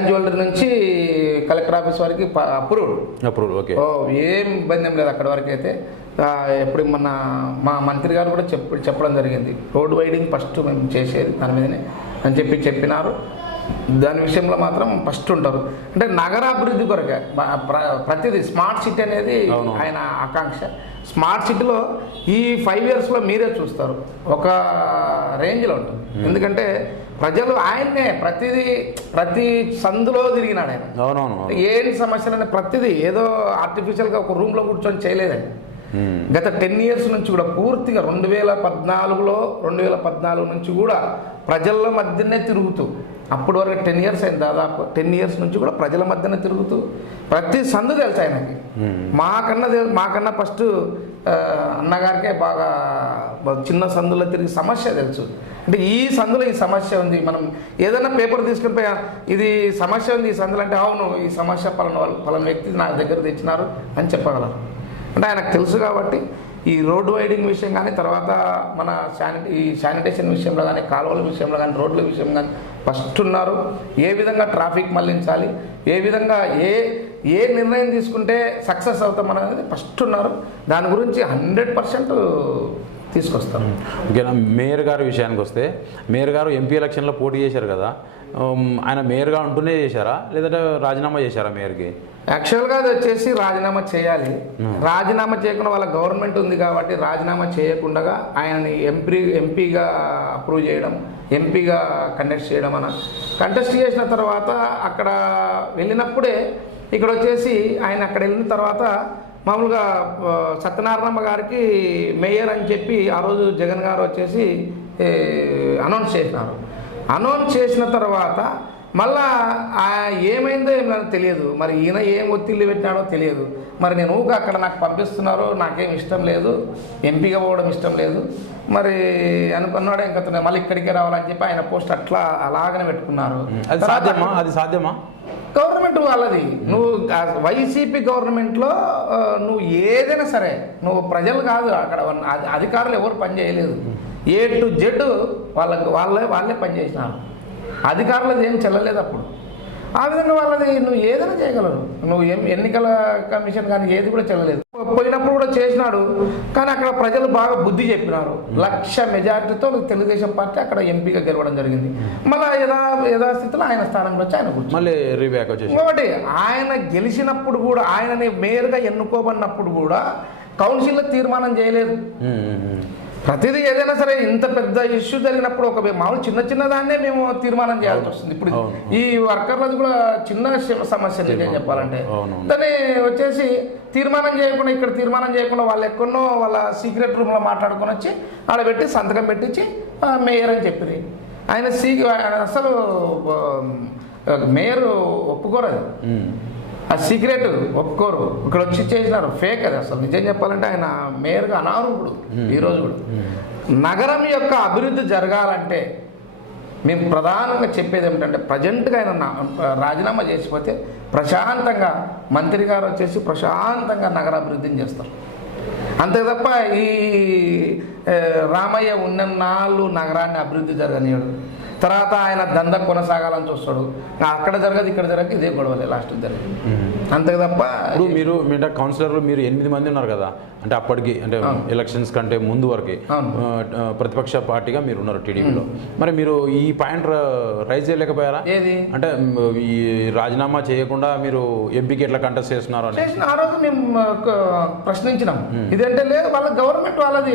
Kalyan jewellery నుంచి collector office వరకు approved. Okay. ఏం ఇబ్బంది ఏం లేదు అక్కడి వరకు అయితే. ఎప్పుడు మా మంత్రి గారు కూడా చెప్పడం జరిగింది, రోడ్ వైడింగ్ ఫస్ట్ మేము చేసేది దాని మీదనే అని చెప్పినారు. దాని విషయంలో మాత్రం ఫస్ట్ ఉంటారు. అంటే నగరాభివృద్ధి కొరకే ప్రతిదీ స్మార్ట్ సిటీ అనేది ఆయన ఆకాంక్ష. స్మార్ట్ సిటీలో ఈ 5 yearsలో మీరే చూస్తారు ఒక రేంజ్లో ఉంటుంది. ఎందుకంటే ప్రజలు ఆయన్నే ప్రతి సందులో తిరిగినాడు ఆయన. ఏంటి సమస్యలు ప్రతిదీ ఏదో ఆర్టిఫిషియల్గా ఒక రూమ్లో కూర్చొని చేయలేదండి. గత 10 years నుంచి కూడా పూర్తిగా 2014 నుంచి కూడా ప్రజల మధ్యనే తిరుగుతూ, అప్పటి వరకు 10 years అయింది, దాదాపు 10 years నుంచి కూడా ప్రజల మధ్యనే తిరుగుతూ ప్రతి సందు తెలుసు ఆయనకి. మాకన్నా ఫస్ట్ అన్నగారికే బాగా చిన్న సందులో తిరిగి సమస్య తెలుసు. అంటే ఈ సందులో ఈ సమస్య ఉంది, మనం ఏదైనా పేపర్ తీసుకుని పోయి ఇది సమస్య ఉంది ఈ సందులో అంటే అవును ఈ సమస్య పలానా వ్యక్తి నా దగ్గర తెచ్చినారు అని చెప్పగలరు. అంటే ఆయనకు తెలుసు కాబట్టి ఈ రోడ్డు వైడింగ్ విషయం కానీ, తర్వాత మన శానిటేషన్ విషయంలో కానీ, కాలువల విషయంలో కానీ, రోడ్ల విషయం కానీ ఫస్ట్ ఉన్నారు. ఏ విధంగా ట్రాఫిక్ మళ్లించాలి, ఏ విధంగా ఏ నిర్ణయం తీసుకుంటే సక్సెస్ అవుతాం అనేది ఫస్ట్ ఉన్నారు. దాని గురించి 100% తీసుకొస్తారు. ఓకేనా. మేయర్ గారి విషయానికి వస్తే, మేయర్ గారు ఎంపీ ఎలక్షన్లో పోటీ చేశారు కదా, ఆయన మేయర్గా ఉంటూనే చేశారా లేదంటే రాజీనామా చేశారా మేయర్కి? యాక్చువల్గా అది వచ్చేసి రాజీనామా చేయాలి. రాజీనామా చేయకుండా వాళ్ళ గవర్నమెంట్ ఉంది కాబట్టి రాజీనామా చేయకుండా ఆయనని ఎంపీగా అప్రూవ్ చేయడం, ఎంపీగా కంటెస్ట్ చేసిన తర్వాత అక్కడ వెళ్ళినప్పుడే ఇక్కడ వచ్చేసి ఆయన అక్కడ వెళ్ళిన తర్వాత మామూలుగా సత్యనారాయణ గారికి మేయర్ అని చెప్పి ఆ రోజు జగన్ గారు వచ్చేసి అనౌన్స్ చేసినారు. అనౌన్స్ చేసిన తర్వాత మళ్ళా ఏమైందో ఏమో తెలియదు, మరి ఈయన ఏం ఒత్తిళ్ళు పెట్టినాడో తెలియదు. మరి నేను అక్కడ నాకు పంపిస్తున్నారు, నాకేం ఇష్టం లేదు, ఎంపీగా పోవడం ఇష్టం లేదు, మరి అనుకున్నాడే ఇంకా మళ్ళీ ఇక్కడికే రావాలని చెప్పి ఆయన పోస్ట్ అట్లా అలాగనే పెట్టుకున్నారు. అది సాధ్యమా? గవర్నమెంట్ వాళ్ళది. నువ్వు వైసీపీ గవర్నమెంట్లో నువ్వు ఏదైనా సరే నువ్వు ప్రజలు కాదు, అక్కడ అధికారులు ఎవరు పని చేయలేదు. A to Z వాళ్ళే పనిచేసినారు. అధికారులది ఏం చెల్లలేదు అప్పుడు. ఆ విధంగా వాళ్ళది నువ్వు ఏదైనా చేయగలరు. నువ్వు ఎన్నికల కమిషన్ కానీ ఏది కూడా చెల్లలేదు. పోయినప్పుడు కూడా చేసినాడు, కానీ అక్కడ ప్రజలు బాగా బుద్ధి చెప్పినారు. 1,00,000 మెజార్టీతో తెలుగుదేశం పార్టీ అక్కడ ఎంపీగా గెలవడం జరిగింది. మళ్ళీ యథాస్థితిలో ఆయన స్థానంలో వచ్చి ఆయన మళ్ళీ ఇంకొకటి ఆయన గెలిచినప్పుడు కూడా ఆయనని మేయర్గా ఎన్నుకోబడినప్పుడు కూడా కౌన్సిల్లో తీర్మానం చేయలేదు. ప్రతిదీ ఏదైనా సరే ఇంత పెద్ద ఇష్యూ జరిగినప్పుడు ఒక మామూలు చిన్న దాన్నే మేము తీర్మానం చేయాల్సి వస్తుంది. ఇప్పుడు ఈ వర్కర్లది కూడా చిన్న సమస్య నిజం చెప్పాలంటే దాన్ని వచ్చేసి తీర్మానం చేయకుండా వాళ్ళు ఎక్కడో వాళ్ళ సీక్రెట్ రూమ్లో మాట్లాడుకొని వచ్చి ఆడ పెట్టి సంతకం పెట్టించి మేయర్ అని చెప్పింది. ఆయన అసలు మేయర్ ఒప్పుకోరు, అది ఆ సీక్రెట్ ఒప్పుకోరు. ఇక్కడ వచ్చి చేసినారు, ఫేక్ అది. అసలు నిజం చెప్పాలంటే ఆయన మేయర్గా అనార్హుడు. ఈరోజు కూడా నగరం యొక్క అభివృద్ధి జరగాలంటే మేము ప్రధానంగా చెప్పేది ఏమిటంటే ప్రజెంట్గా ఆయన రాజీనామా చేసిపోతే ప్రశాంతంగా మంత్రి గారు వచ్చేసి ప్రశాంతంగా నగరాభివృద్ధిని చేస్తారు. అంతే తప్ప ఈ రామయ్య ఉన్నన్నాళ్ళు నగరాన్ని అభివృద్ధి జరగనియాడు. తర్వాత ఆయన దంద కొనసాగాలని చూస్తాడు. అక్కడ జరగదు ఇక్కడ జరగదు, ఇదే గొడవలే లాస్ట్ జరిగింది. అంతే తప్ప ఇప్పుడు మీరు కౌన్సిలర్లు మీరు 8 మంది ఉన్నారు కదా, అంటే అప్పటికి అంటే ఎలక్షన్స్ కంటే ముందు వరకే ప్రతిపక్ష పార్టీగా మీరు ఉన్నారు టీడీపీలో. మరి మీరు ఈ పాయింట్ రైజ్ చేయలేకపోయారా? ఏది అంటే ఈ రాజీనామా చేయకుండా మీరు ఎంపీకి ఎట్లా కంటెస్ట్ చేస్తున్నారు అని ఆ రోజు మేము ప్రశ్నించినాం. ఇదంటే లేదు వాళ్ళ గవర్నమెంట్ వాళ్ళది,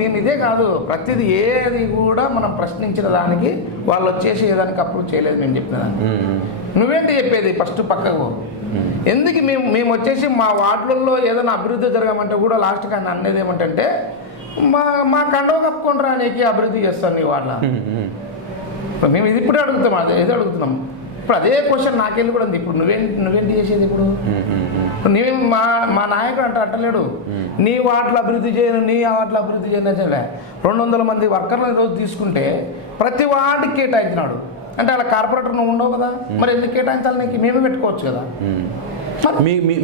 మేము ఇదే కాదు ప్రతిదీ ఏది కూడా మనం ప్రశ్నించిన దానికి వాళ్ళు వచ్చేసి ఏదానికి అప్రూవ్ చేయలేదు. మేము చెప్పిన దానికి నువ్వేంటి చెప్పేది ఫస్ట్ పక్కకు ఎందుకు? మేము వచ్చేసి మా వార్డులలో ఏదైనా అభివృద్ధి జరగమంటే కూడా లాస్ట్కి ఆయన అనేది ఏమంటే మా కండవ కప్పుకొని రా నీకు అభివృద్ధి చేస్తాను నీ వార్డులో. మేము ఇది ఇప్పుడే అడుగుతాం, ఏదో అడుగుతున్నాం. ఇప్పుడు అదే క్వశ్చన్ నాకెళ్ళి కూడా ఉంది. ఇప్పుడు నువ్వేంటి చేసేది? ఇప్పుడు నువ్వేం మా నాయకుడు అంటలేడు నీ వార్డులో అభివృద్ధి చేయను, నీ ఆ వార్డులో అభివృద్ధి చేయను చెప్పలే. 200 మంది వర్కర్లను రోజు తీసుకుంటే ప్రతి వార్డుకి కేటాయించినాడు. అంటే అలా కార్పొరేటర్ నువ్వు ఉండవు కదా, మరి ఎందుకు కేటాయించాలి? నీకు మేమే పెట్టుకోవచ్చు కదా.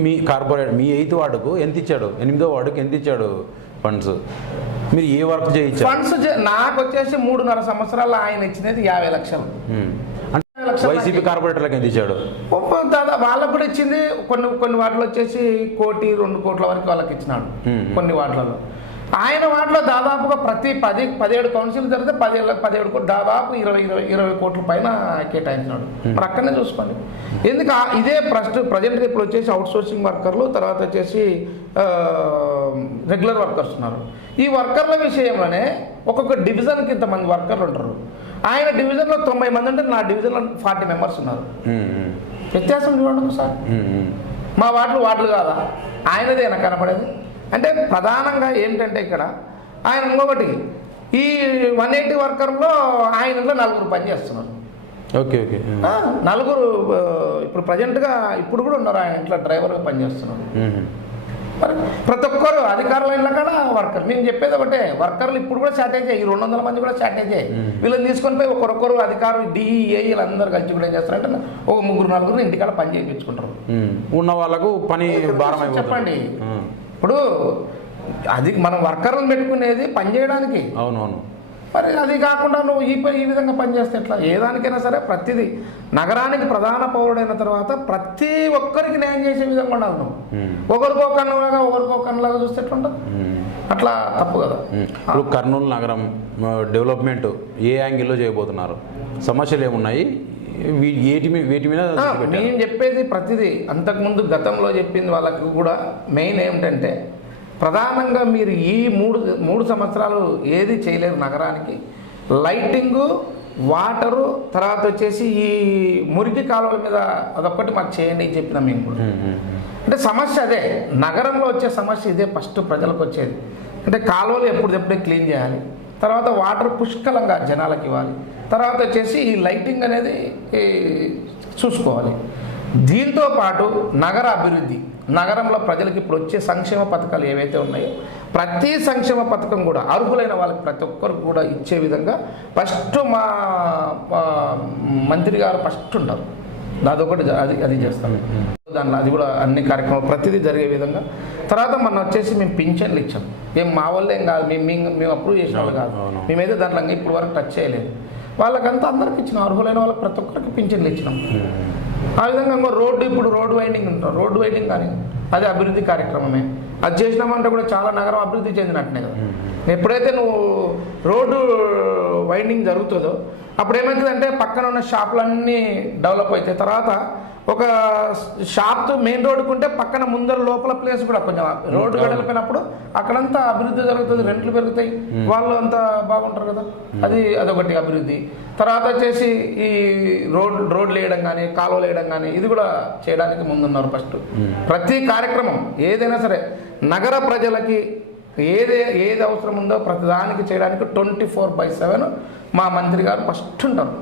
మీ కార్పొరేట్ మీ 8th వార్డుకు ఎంత ఇచ్చాడు, 8వ వార్డుకి ఎంత ఇచ్చాడు ఫండ్స్? మీరు ఏ వర్క్ చేయించారు? ఫండ్స్ నాకు వచ్చేసి 3.5 సంవత్సరాలు ఆయన ఇచ్చినది 50 లక్షలు. అంటే లక్షలు వైసీపీ కార్పొరేటర్లకు ఎంత ఇచ్చాడు? దాదాపు వాళ్ళకు కూడా ఇచ్చింది. కొన్ని వాటిలో వచ్చేసి 1 2 కోట్ల వరకు వాళ్ళకి ఇచ్చినాడు కొన్ని వాటిలలో. ఆయన వాటిలో దాదాపుగా ప్రతి 17 కౌన్సిల్ జరిగితే 17 కోట్లు, దాదాపు 20 కోట్ల పైన కేటాయించినాడు. మరి అక్కడనే చూసుకోండి. ఎందుకు ఇదే ప్రజెంట్గా ఇప్పుడు వచ్చేసి అవుట్ సోర్సింగ్ వర్కర్లు, తర్వాత వచ్చేసి రెగ్యులర్ వర్కర్స్ ఉన్నారు. ఈ వర్కర్ల విషయంలోనే ఒక్కొక్క డివిజన్కి ఇంతమంది వర్కర్లు ఉంటారు. ఆయన డివిజన్లో 90 మంది ఉంటే నా డివిజన్లో 40 మెంబర్స్ ఉన్నారు. వ్యత్యాసం చూడండి ఒకసారి. మా వార్డులు కాదా, ఆయనదేనా కనపడేది? అంటే ప్రధానంగా ఏంటంటే ఇక్కడ ఆయన ఇంకొకటి, ఈ 180 వర్కర్లో ఆయనలో 4 పని చేస్తున్నారు. ఓకే. 4 ఇప్పుడు ప్రజెంట్గా ఇప్పుడు కూడా ఉన్నారు ఆయన ఇంట్లో డ్రైవర్గా పనిచేస్తున్నారు. మరి ప్రతి ఒక్కరు అధికారుల ఇళ్ళ కూడా వర్కర్. మేము చెప్పేది ఒకటే, వర్కర్లు ఇప్పుడు కూడా షార్టేజ్, ఈ 200 మంది కూడా షార్టేజ్. వీళ్ళని తీసుకొని పోయి ఒకరొకరు అధికారులు DEA వీళ్ళందరూ కలిసి కూడా ఏం చేస్తారంటే ఒక 3-4 ఇంటికాడ పని చేయించుకుంటారు. ఉన్న వాళ్ళకు పని భారం చెప్పండి. ఇప్పుడు అది మనం వర్కర్లను పెట్టుకునేది పని చేయడానికి. అవునవును. మరి అది కాకుండా నువ్వు ఈ విధంగా పనిచేస్తే ఎట్లా? ఏ దానికైనా సరే ప్రతిదీ నగరానికి ప్రధాన పౌరుడైన తర్వాత ప్రతి ఒక్కరికి న్యాయం చేసే విధంగా ఉండాలి. నువ్వు ఒకరికో కన్నులాగా చూస్తే ఎట్లా ఉంటుంది? అట్లా తప్పు కదా. ఇప్పుడు కర్నూలు నగరం డెవలప్మెంట్ ఏ యాంగిల్లో చేయబోతున్నారు? సమస్యలు ఏమున్నాయి? వేటి మీద నేను చెప్పేది ప్రతిదీ అంతకుముందు గతంలో చెప్పింది వాళ్ళకి కూడా మెయిన్ ఏమిటంటే, ప్రధానంగా మీరు ఈ 3 సంవత్సరాలు ఏది చేయలేరు నగరానికి. లైటింగు, వాటరు, తర్వాత వచ్చేసి ఈ మురికి కాలువల మీద అదొక్కటి మాకు చేయండి అని చెప్పినాం మేము కూడా. అంటే సమస్య అదే, నగరంలో వచ్చే సమస్య ఇదే ఫస్ట్ ప్రజలకు వచ్చేది. అంటే కాలువలు ఎప్పుడెప్పుడే క్లీన్ చేయాలి, తర్వాత వాటర్ పుష్కలంగా జనాలకు ఇవ్వాలి, తర్వాత వచ్చేసి ఈ లైటింగ్ అనేది చూసుకోవాలి. దీంతో పాటు నగర అభివృద్ధి, నగరంలో ప్రజలకు ఇప్పుడు వచ్చే సంక్షేమ పథకాలు ఏవైతే ఉన్నాయో ప్రతి సంక్షేమ పథకం కూడా అర్హులైన వాళ్ళకి ప్రతి ఒక్కరికి కూడా ఇచ్చే విధంగా ఫస్ట్ మా మంత్రి గారు ఫస్ట్ ఉంటారు. అదొకటి అది చేస్తాం. దాంట్లో అది కూడా అన్ని కార్యక్రమాలు ప్రతిదీ జరిగే విధంగా. తర్వాత మనం వచ్చేసి మేము పింఛన్లు ఇచ్చాం. మా వాళ్ళే ఏం కాదు, మేము అప్రూవ్ చేసిన వాళ్ళు కాదు. మేమైతే దాంట్లో ఇప్పుడు వరకు టచ్ చేయలేదు. వాళ్ళకంతా అందరికి ఇచ్చినాం, అర్హులైన వాళ్ళకి ప్రతి ఒక్కరికి పింఛన్లు ఇచ్చినాం. ఆ విధంగా ఇప్పుడు రోడ్డు వైండింగ్ ఉంటాం. రోడ్డు వైండింగ్ కానీ అది అభివృద్ధి కార్యక్రమమే. అది చేసినామంటే కూడా చాలా నగరం అభివృద్ధి చెందినట్టునే కదా. ఎప్పుడైతే నువ్వు రోడ్డు వైండింగ్ జరుగుతుందో అప్పుడు ఏమవుతుందంటే పక్కన ఉన్న షాపులన్నీ డెవలప్ అవుతాయి. తర్వాత ఒక షాప్ మెయిన్ రోడ్డుకు ఉంటే పక్కన ముందర లోపల ప్లేస్ కూడా కొంచెం రోడ్డు వెడల్పోయినప్పుడు అక్కడంతా అభివృద్ధి జరుగుతుంది, రెంట్లు పెరుగుతాయి, వాళ్ళు అంతా బాగుంటారు కదా. అదొకటి అభివృద్ధి. తర్వాత వచ్చేసి ఈ రోడ్లు వేయడం కానీ, కాలువలు వేయడం కానీ ఇది కూడా చేయడానికి ముందున్నారు ఫస్ట్. ప్రతి కార్యక్రమం ఏదైనా సరే నగర ప్రజలకి ఏది అవసరం ఉందో ప్రతిదానికి చేయడానికి 24/7 మా మంత్రి గారు ఫస్ట్ ఉంటారు.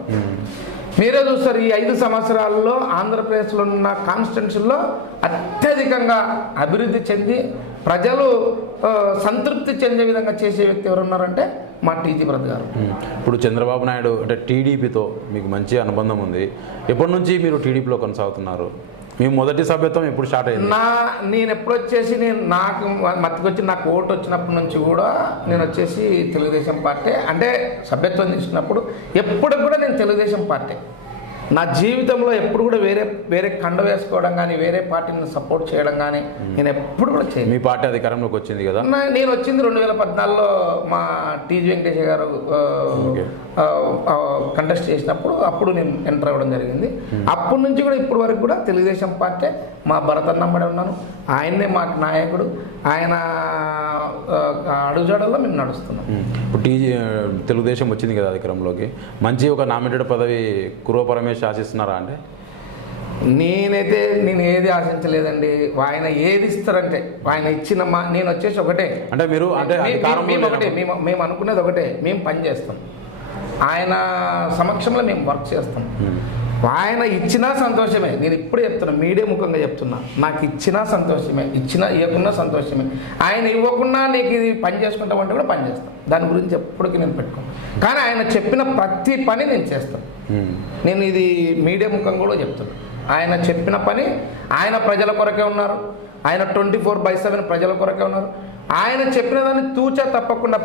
మీరే చూస్తారు, ఈ 5 సంవత్సరాల్లో ఆంధ్రప్రదేశ్లో ఉన్న కాన్స్టిట్యున్సీల్లో అత్యధికంగా అభివృద్ధి చెంది ప్రజలు సంతృప్తి చెందే విధంగా చేసే వ్యక్తి ఎవరున్నారంటే మా టీజీ భరత్ గారు. ఇప్పుడు చంద్రబాబు నాయుడు అంటే టీడీపీతో మీకు మంచి అనుబంధం ఉంది. ఎప్పటి నుంచి మీరు టీడీపీలో కొనసాగుతున్నారు? మీ మొదటి సభ్యత్వం ఎప్పుడు స్టార్ట్ అయింది? నేను ఎప్పుడు వచ్చేసి నాకు మత్తుకొచ్చి నాకు ఓటు వచ్చినప్పటి నుంచి కూడా నేను వచ్చేసి తెలుగుదేశం పార్టీ, అంటే సభ్యత్వం తీసుకున్నప్పుడు ఎప్పుడు కూడా నేను తెలుగుదేశం పార్టీ. నా జీవితంలో ఎప్పుడు కూడా వేరే కండ వేసుకోవడం కానీ, వేరే పార్టీని సపోర్ట్ చేయడం కానీ నేను ఎప్పుడు కూడా చేయను. మీ పార్టీ అధికారంలోకి వచ్చింది కదా? నేను వచ్చింది 2014లో మా టీజీ వెంకటేష్ గారు కంటెస్ట్ చేసినప్పుడు అప్పుడు నేను ఎంటర్ అవ్వడం జరిగింది. అప్పటి నుంచి కూడా ఇప్పటి వరకు కూడా తెలుగుదేశం పార్టీ. మా భరత్ అన్నమ్మడే ఉన్నాను, ఆయన్నే మాకు నాయకుడు, ఆయన అడుగుజాడల్లో మేము నడుస్తున్నాం. ఇప్పుడు తెలుగుదేశం వచ్చింది కదా అధికారంలోకి, మంచి ఒక నామినేటెడ్ పదవి కురవ పరమేశ్వర్ ఆశిస్తున్నారా? అంటే నేను ఏది ఆశించలేదండి. ఆయన ఏది ఇస్తారంటే ఆయన ఇచ్చిన నేను వచ్చేసి ఒకటే, అంటే మీరు అంటే మేము అనుకునేది ఒకటే, మేము పని చేస్తాం, ఆయన సమక్షంలో మేము వర్క్ చేస్తాం. ఆయన ఇచ్చినా సంతోషమే. నేను ఇప్పుడు చెప్తున్నా, మీడియా ముఖంగా చెప్తున్నా, నాకు ఇచ్చినా సంతోషమే, ఇవ్వకున్నా సంతోషమే. ఆయన ఇవ్వకున్నా నీకు ఇది పని చేసుకుంటామంటే కూడా పని చేస్తాను, దాని గురించి ఎప్పటికీ నేను పెట్టుకోను. కానీ ఆయన చెప్పిన ప్రతి పని నేను చేస్తాను. నేను ఇది మీడియా ముఖంగా కూడా చెప్తున్నాను, ఆయన చెప్పిన పని, ఆయన ప్రజల కొరకే ఉన్నారు, ఆయన 24/7 ప్రజల కొరకే ఉన్నారు. ఆయన చెప్పిన దాన్ని తూచా తప్పకుండా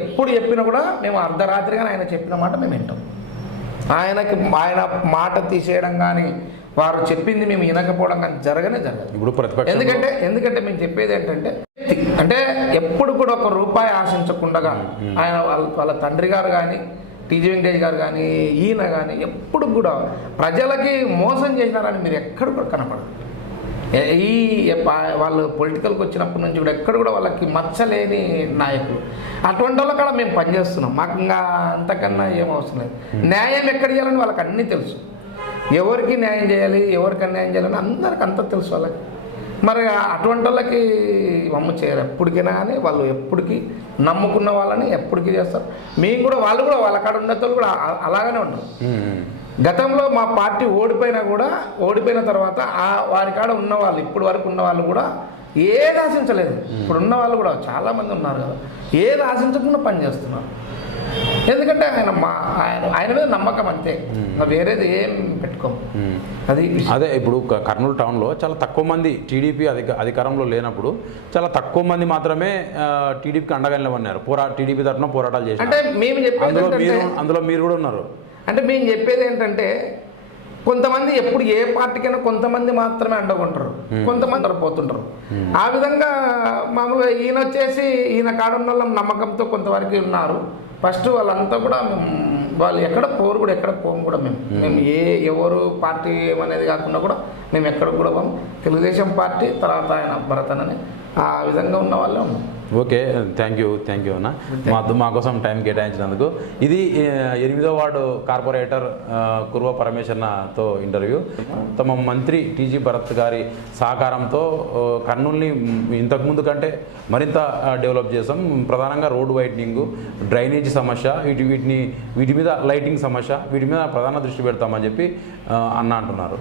ఎప్పుడు చెప్పినా కూడా మేము అర్ధరాత్రిగా ఆయన చెప్పిన మాట మేము వింటాం. ఆయన మాట తీసేయడం కానీ వారు చెప్పింది మేము వినకపోవడం కానీ జరగదు. ఇప్పుడు ప్రతిపక్షం ఎందుకంటే మేము చెప్పేది ఏంటంటే అంటే ఎప్పుడు కూడా ఒక రూపాయి ఆశించకుండా ఆయన వాళ్ళ తండ్రి గారు కానీ టీజీ వెంకటేష్ గారు కానీ ఈయన కానీ ఎప్పుడు కూడా ప్రజలకి మోసం చేసినారని మీరు ఎక్కడ కూడా కనపడదు. ఈ వాళ్ళు పొలిటికల్కి వచ్చినప్పటి నుంచి కూడా ఎక్కడ కూడా వాళ్ళకి మచ్చలేని నాయకులు. అటువంటి వాళ్ళ కాడ మేము పనిచేస్తున్నాం. మాకు ఇంకా అంతకన్నా ఏం అవసరం లేదు. న్యాయం ఎక్కడ చేయాలని వాళ్ళకి అన్నీ తెలుసు. ఎవరికి న్యాయం చేయాలి, ఎవరికి అన్యాయం చేయాలని అందరికి అంతా తెలుసు వాళ్ళకి. మరి అటువంటి వాళ్ళకి అమ్మ చేయరు ఎప్పటికైనా కానీ. వాళ్ళు ఎప్పటికీ నమ్ముకున్న వాళ్ళని ఎప్పటికీ చేస్తారు. మేము కూడా వాళ్ళు కూడా వాళ్ళ కాడ ఉన్నతోళ్ళు కూడా అలాగనే ఉంటారు. గతంలో మా పార్టీ ఓడిపోయిన తర్వాత వారి కాడ ఉన్నవాళ్ళు ఇప్పుడు వరకు ఉన్న వాళ్ళు కూడా ఏది ఆశించలేదు. ఇప్పుడు ఉన్న వాళ్ళు కూడా చాలామంది ఉన్నారు కదా, ఏది ఆశించకుండా పనిచేస్తున్నారు. ఎందుకంటే ఆయన మీద నమ్మకం అంతే, వేరేది ఏం పెట్టుకోము. అదే ఇప్పుడు కర్నూలు టౌన్లో చాలా తక్కువ మంది టీడీపీ అధికారంలో లేనప్పుడు చాలా తక్కువ మంది మాత్రమే టీడీపీకి అండగా నిలబడినారు. టీడీపీ తరఫున పోరాటాలు చేశారు. అంటే మేము చెప్పేది అందులో మీరు కూడా ఉన్నారు. అంటే మేము చెప్పేది ఏంటంటే కొంతమంది ఎప్పుడు ఏ పార్టీకైనా కొంతమంది మాత్రమే అండగుంటారు, కొంతమంది పోతుంటారు. ఆ విధంగా మామూలుగా ఈయన కాడున్న నమ్మకంతో కొంతవరకు ఉన్నారు. ఫస్ట్ వాళ్ళంతా కూడా వాళ్ళు ఎక్కడ పోరు కూడా ఎక్కడ పోము కూడా మేము ఎవరు పార్టీ ఏమనేది కాకుండా కూడా మేము ఎక్కడ కూడా పోము. తెలుగుదేశం పార్టీ తర్వాత ఆయన భరతన్ అని ఆ విధంగా ఉన్న వాళ్ళే ఉన్నాం. ఓకే, థ్యాంక్ యూ అన్న మా కోసం టైం కేటాయించినందుకు. ఇది 8వ వార్డు కార్పొరేటర్ కుర్వ పరమేశ్వరతో ఇంటర్వ్యూ. తమ మంత్రి టీజీ భరత్ గారి సహకారంతో కర్నూలుని ఇంతకుముందు కంటే మరింత డెవలప్ చేసాం. ప్రధానంగా రోడ్డు వైడనింగ్, డ్రైనేజ్ సమస్య, వీటి మీద లైటింగ్ సమస్య, వీటి మీద ప్రధాన దృష్టి పెడతామని చెప్పి అన్న అంటున్నారు.